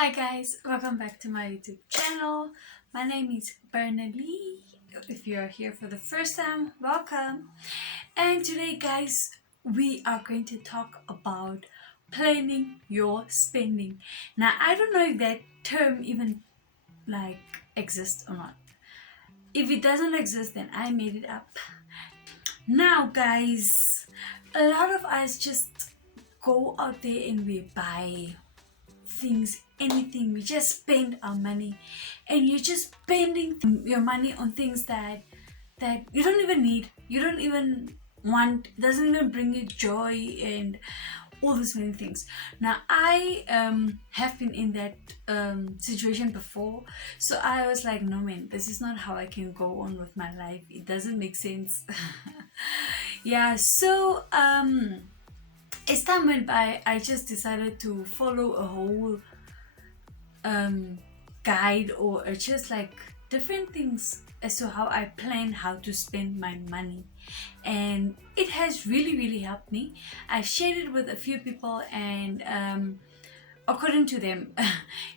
Hi guys, welcome back to my YouTube channel. My name is Bernelee. If you are here for the first time, welcome. And today guys, we are going to talk about planning your spending. Now I don't know if that term even exists or not. If it doesn't exist, then I made it up. Now guys, a lot of us just go out there and we buy things, anything. We just spend our money, and you're just spending your money on things that you don't even need, you don't even want, doesn't even bring you joy and all these many things. Now I have been in that situation before, so I was like, no man, this is not how I can go on with my life. It doesn't make sense. Yeah, so as time went by, I just decided to follow a whole guide or just like different things as to how I plan how to spend my money, and it has really helped me. I've shared it with a few people, and according to them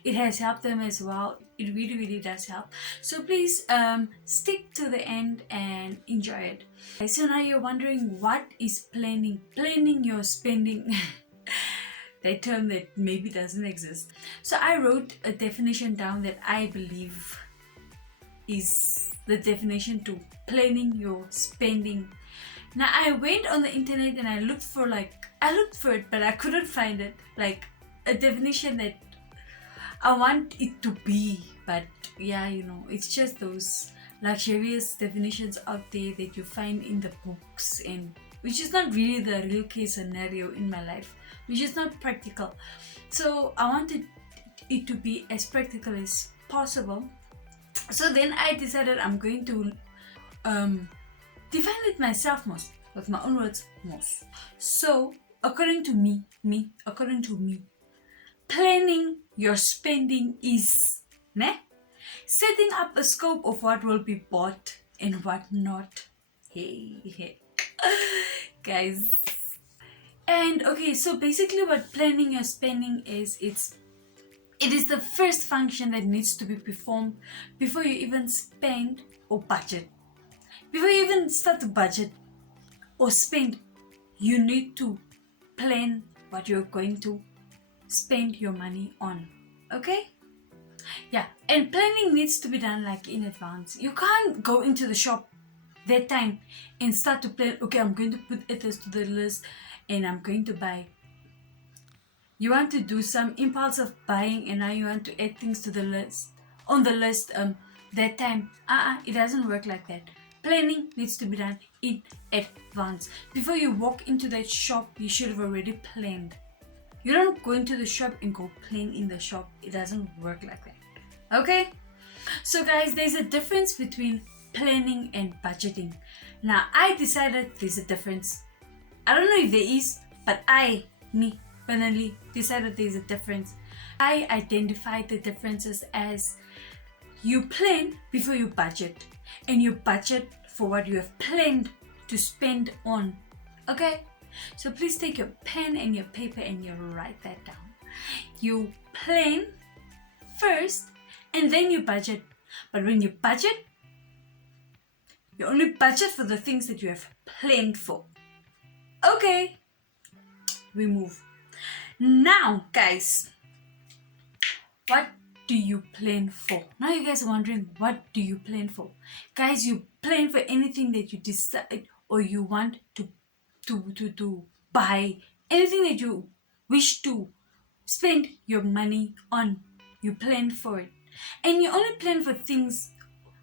it has helped them as well. It really does help, so please stick to the end and enjoy it. So now you're wondering, what is planning your spending? That term that maybe doesn't exist. So I wrote a definition down that I believe is the definition to planning your spending. Now I went on the internet and I looked for it, but I couldn't find it, like a definition that I want it to be. But yeah, it's just those luxurious definitions out there that you find in the books, and which is not really the real case scenario in my life, which is not practical. So I wanted it to be as practical as possible. So then I decided I'm going to define it myself most, with my own words most. So according to me, planning your spending is setting up a scope of what will be bought and what not. Hey. Guys. And okay, so basically what planning your spending is, it is the first function that needs to be performed before you even spend or budget. Before you even start to budget or spend, you need to plan what you're going to spend your money on. Okay? Yeah, and planning needs to be done in advance. You can't go into the shop that time and start to plan, okay, I'm going to put this to the list and I'm going to buy. You want to do some impulsive buying, and now you want to add things to the list, on the list that time. It doesn't work like that. Planning needs to be done in advance. Before you walk into that shop, you should have already planned. You don't go into the shop and go plan in the shop. It doesn't work like that. Okay? So guys, there's a difference between planning and budgeting. Now I decided there's a difference. I don't know if there is, but Bernelee, decided there's a difference. I identified the differences as you plan before you budget, and you budget for what you have planned to spend on. Okay? So please take your pen and your paper and you write that down. You plan first and then you budget. But when you budget, you only budget for the things that you have planned for. Okay, we move. Now, guys, what do you plan for? Now you guys are wondering, what do you plan for? Guys, you plan for anything that you decide or you want to buy, anything that you wish to spend your money on. You plan for it, and you only plan for things,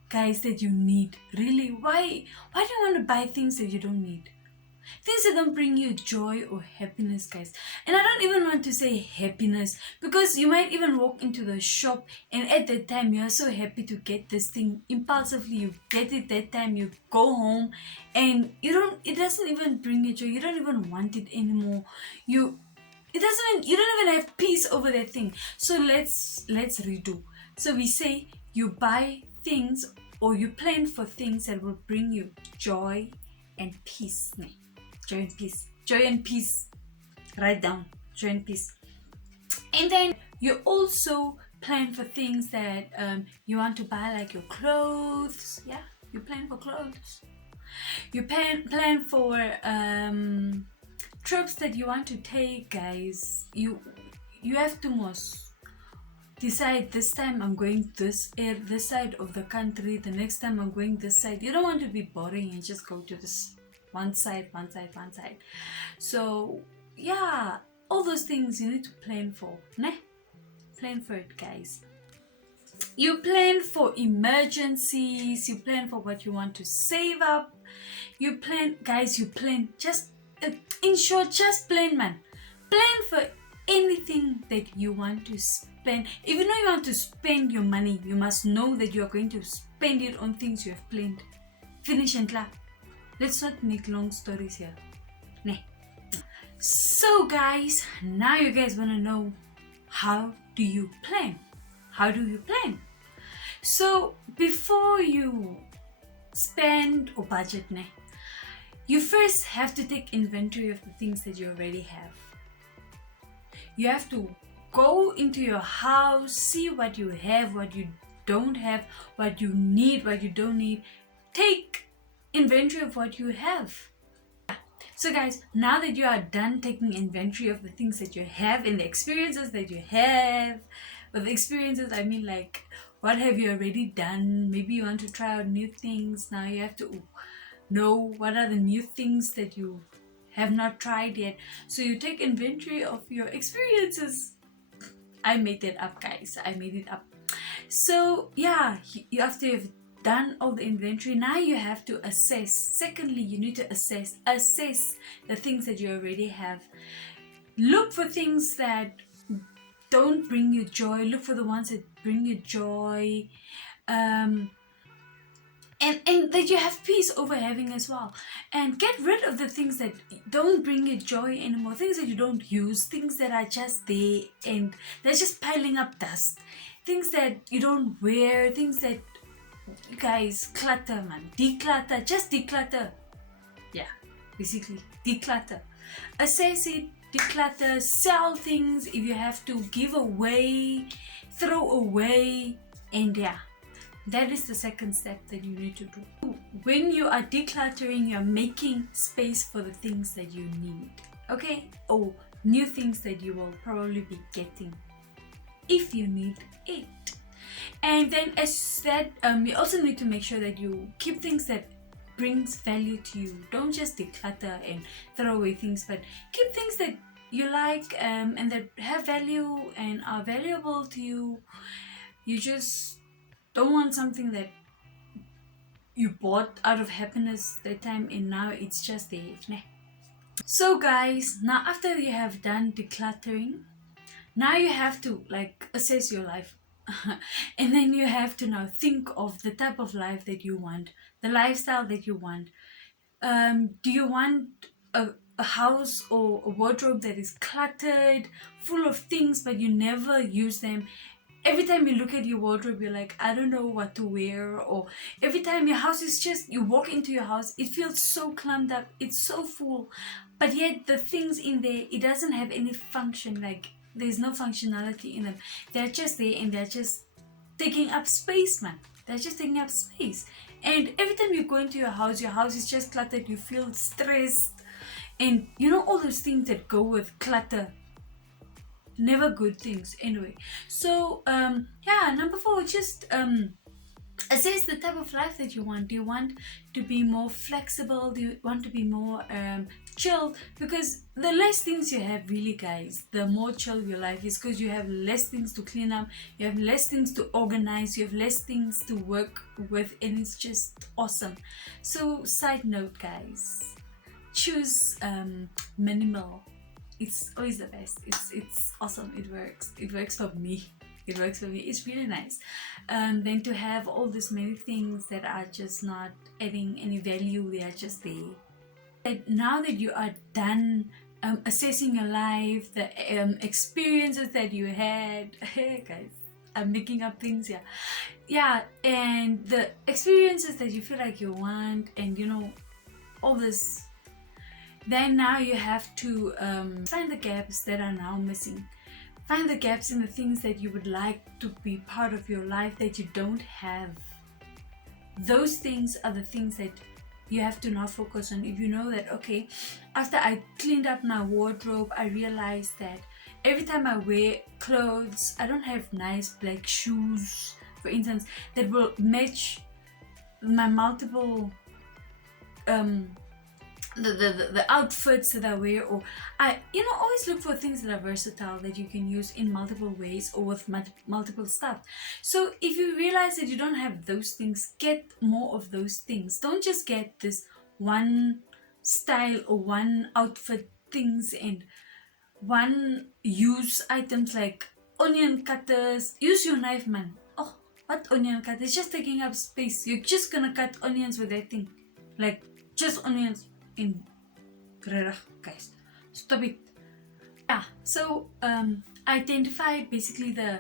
guys, that you need. Really, why do you want to buy things that you don't need? Things that don't bring you joy or happiness, guys. And I don't even want to say happiness, because you might even walk into the shop and at that time you are so happy to get this thing impulsively. You get it that time, you go home and it doesn't even bring you joy. You don't even want it anymore. You don't even have peace over that thing. So let's redo. So we say you buy things, or you plan for things that will bring you joy and peace. Joy and peace. Write down joy and peace. And then You also plan for things that you want to buy, like your clothes. Yeah, you plan for clothes. You plan for trips that you want to take, guys. You have to most decide, this time I'm going this side of the country, the next time I'm going this side. You don't want to be boring and just go to this one side. So yeah, all those things you need to plan for, ne? Plan for it, guys. You plan for emergencies, you plan for what you want to save up, you plan, guys, you plan. Just in short, just plan, man. Plan for anything that you want to spend. If you know you want to spend your money, you must know that you are going to spend it on things you have planned. Finish and clap. Let's not make long stories here. Nah. So guys, now you guys want to know, how do you plan? How do you plan? So before you spend or budget, you first have to take inventory of the things that you already have. You have to go into your house, see what you have, what you don't have, what you need, what you don't need. Take inventory of what you have. So guys, now that you are done taking inventory of the things that you have and the experiences that you have, with experiences I mean like, what have you already done? Maybe you want to try out new things. Now you have to know what are the new things that you have not tried yet. So you take inventory of your experiences. I made that up, guys. I made it up. So yeah, you after you've done all the inventory, now you have to assess. Secondly, you need to assess the things that you already have. Look for things that don't bring you joy. Look for the ones that bring you joy, and that you have peace over having as well. And get rid of the things that don't bring you joy anymore, things that you don't use, things that are just there and they're just piling up dust, things that you don't wear, things that, guys, clutter, man. Declutter. Just declutter. Yeah, basically declutter. Assess it, declutter, sell things if you have to, give away, throw away, and yeah, that is the second step that you need to do. When you are decluttering, you're making space for the things that you need, okay? Or new things that you will probably be getting if you need it. And then as that, you also need to make sure that you keep things that brings value to you. Don't just declutter and throw away things, but keep things that you like, and that have value and are valuable to you. You just don't want something that you bought out of happiness that time and now it's just there. So guys, now after you have done decluttering, now you have to like assess your life. And then you have to now think of the type of life that you want, the lifestyle that you want. Do you want a house or a wardrobe that is cluttered, full of things, but you never use them? Every time you look at your wardrobe, you're like, I don't know what to wear. Or every time your house is just, you walk into your house, it feels so clumped up, it's so full, but yet the things in there, it doesn't have any function. Like, there's no functionality in them. They're just there and they're just taking up space, man. They're just taking up space. And every time you go into your house is just cluttered. You feel stressed, and you know all those things that go with clutter. Never good things anyway. So yeah, number 4, just assess the type of life that you want. Do you want to be more flexible? Do you want to be more chill? Because the less things you have, really, guys, the more chill your life is, because you have less things to clean up, you have less things to organize, you have less things to work with, and it's just awesome. So side note, guys, choose minimal. It's always the best. It's awesome. It works for me. It's really nice. Then to have all these many things that are just not adding any value, they are just there. And now that you are done assessing your life, the experiences that you had, guys, I'm making up things here. Yeah, and the experiences that you feel like you want, and you know, all this. Then now you have to find the gaps that are now missing. Find the gaps in the things that you would like to be part of your life that you don't have. Those things are the things that you have to now focus on. If you know that, okay, after I cleaned up my wardrobe, I realized that every time I wear clothes, I don't have nice black shoes, for instance, that will match my multiple the outfits that I wear, or I always look for things that are versatile that you can use in multiple ways or with multiple stuff. So if you realize that you don't have those things, get more of those things. Don't just get this one style or one outfit things and one use items like onion cutters. Use your knife, man. Oh, what onion cutter? It's just taking up space. You're just gonna cut onions with that thing, like just onions in guys. Stop it. Yeah. So identify basically the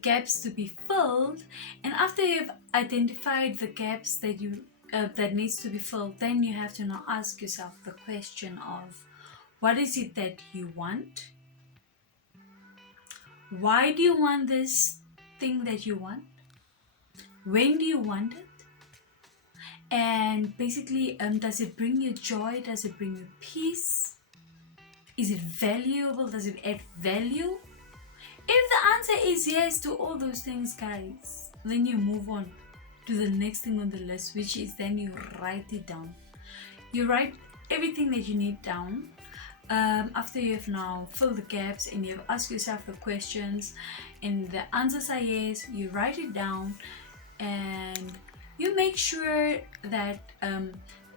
gaps to be filled, and after you've identified the gaps that you that needs to be filled, then you have to now ask yourself the question of, what is it that you want? Why do you want this thing that you want? When do you want it? And basically, does it bring you joy? Does it bring you peace? Is it valuable? Does it add value? If the answer is yes to all those things, guys, then you move on to the next thing on the list, which is then you write it down. You write everything that you need down. After you have now filled the gaps and you've asked yourself the questions and the answers are yes, you write it down and you make sure that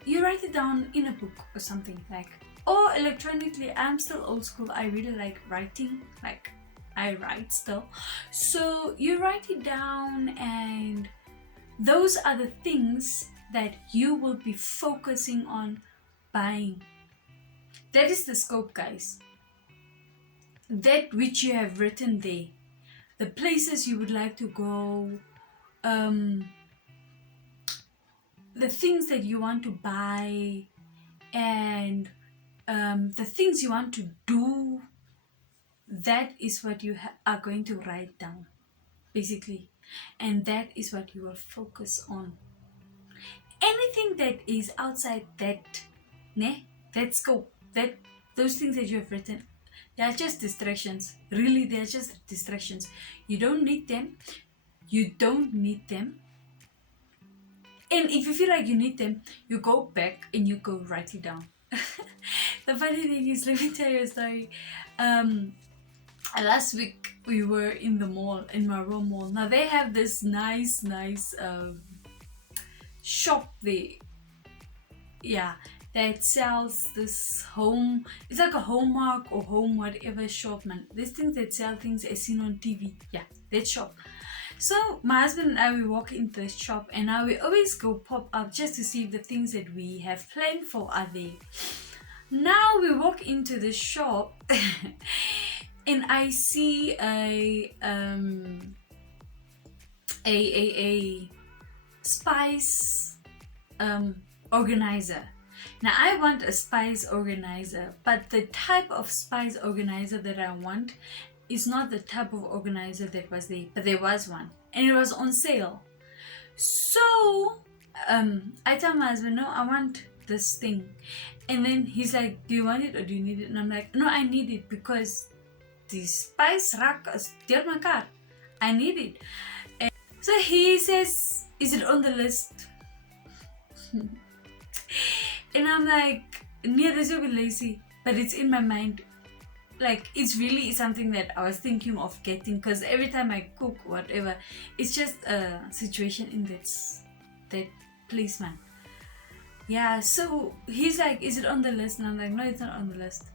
you write it down in a book or something, like, or electronically. I'm still old school. I really like writing, like I write still. So you write it down, and those are the things that you will be focusing on buying. That is the scope, guys. That which you have written there, the places you would like to go, the things that you want to buy, and the things you want to do. That is what you are going to write down, basically, and that is what you will focus on. Anything that is outside that scope, that those things that you have written, they are just distractions. Really, they are just distractions. You don't need them. You don't need them. And if you feel like you need them, you go back and you go write it down. The funny thing is, let me tell you a story. Last week we were in the mall, in Marrow Mall. Now they have this nice shop there. Yeah, that sells this home. It's like a Hallmark or home whatever shop, man. These things that sell things as seen on TV. Yeah, that shop. So my husband and I, we walk into the shop, and now we always go pop up just to see if the things that we have planned for are there. Now we walk into the shop and I see a spice organizer. Now I want a spice organizer, but the type of spice organizer that I want is not the type of organizer that was there, but there was one and it was on sale. So I tell my husband, no, I want this thing. And then he's like, do you want it or do you need it? And I'm like, no, I need it because the spice rack is dear my car. I need it. And so he says, is it on the list? And I'm like, near this will be lazy, but it's in my mind. Like, it's really something that I was thinking of getting, because every time I cook whatever, it's just a situation in that place, man. Yeah, so he's like, is it on the list? And I'm like, no, it's not on the list.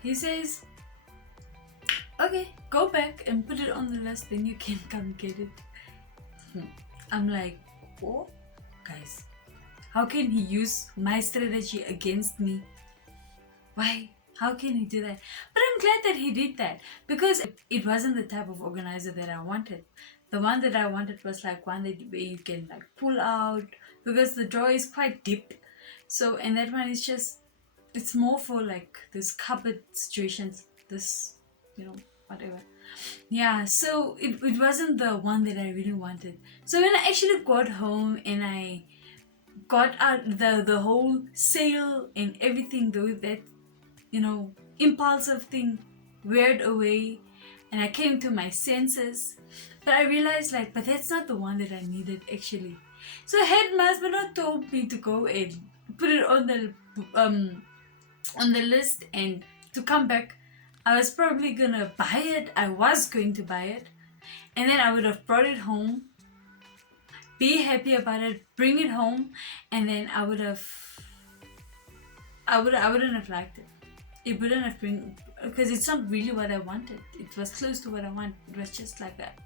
He says, okay, go back and put it on the list, then you can come get it. I'm like, what? Guys, how can he use my strategy against me? Why? How can he do that? But I'm glad that he did that, because it wasn't the type of organizer that I wanted. The one that I wanted was like one that where you can like pull out, because the drawer is quite deep. So, and that one is it's more for like this cupboard situations, this, whatever. Yeah, so it wasn't the one that I really wanted. So when I actually got home and I got out the whole sale and everything, though, that impulsive thing weared away, and I came to my senses. But I realized, like, but that's not the one that I needed actually. So had my husband not told me to go and put it um on the list and to come back, I was probably gonna buy it. I was going to buy it, and then I would have brought it home, be happy about it, bring it home, and then I wouldn't have liked it. It wouldn't have been, because it's not really what I wanted. It was close to what I want. It was just like that.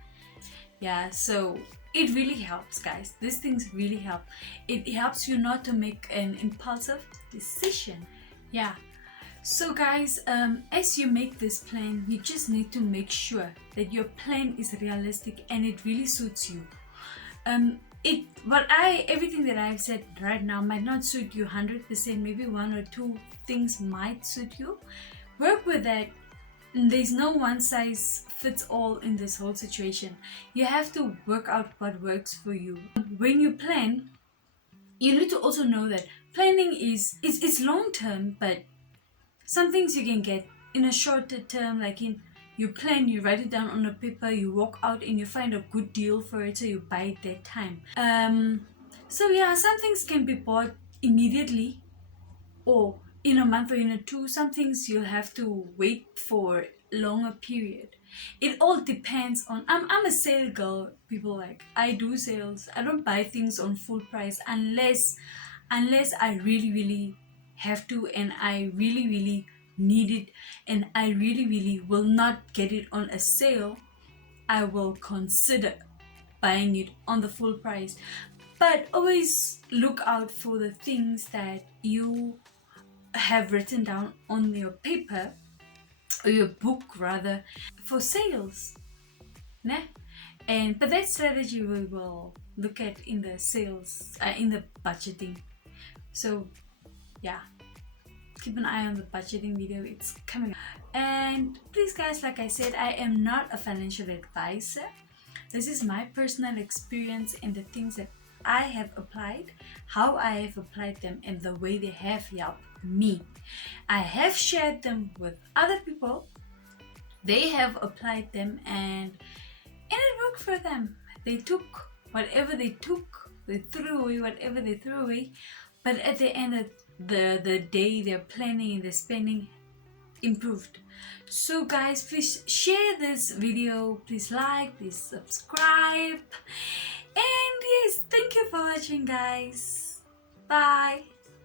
Yeah, so it really helps, guys. These things really help. It helps you not to make an impulsive decision. Yeah. So guys, as you make this plan, you just need to make sure that your plan is realistic and it really suits you. Everything that I've said right now might not suit you 100%. Maybe one or two things might suit you. Work with that. There's no one size fits all in this whole situation. You have to work out what works for you. When you plan, you need to also know that planning is long term, but some things you can get in a shorter term, like you plan, you write it down on a paper, you walk out and you find a good deal for it, so you buy it that time. So yeah, some things can be bought immediately or in a month or in a two. Some things you'll have to wait for longer period. It all depends on, I'm a sale girl, people. Like, I do sales. I don't buy things on full price unless I really have to, and I really need it, and I really will not get it on a sale. I will consider buying it on the full price. But always look out for the things that you have written down on your paper, or your book rather, for sales. Né? But that strategy we will look at in the sales, in the budgeting. So yeah, keep an eye on the budgeting video, it's coming. And please guys, like I said, I am not a financial advisor. This is my personal experience and the things that I have applied, how I have applied them, and the way they have helped me. I have shared them with other people. They have applied them and it worked for them. They took whatever they took, they threw away whatever they threw away, but at the end of the day, their planning and their spending improved. So guys, please share this video, please like, please subscribe, and yes, thank you for watching, guys. Bye.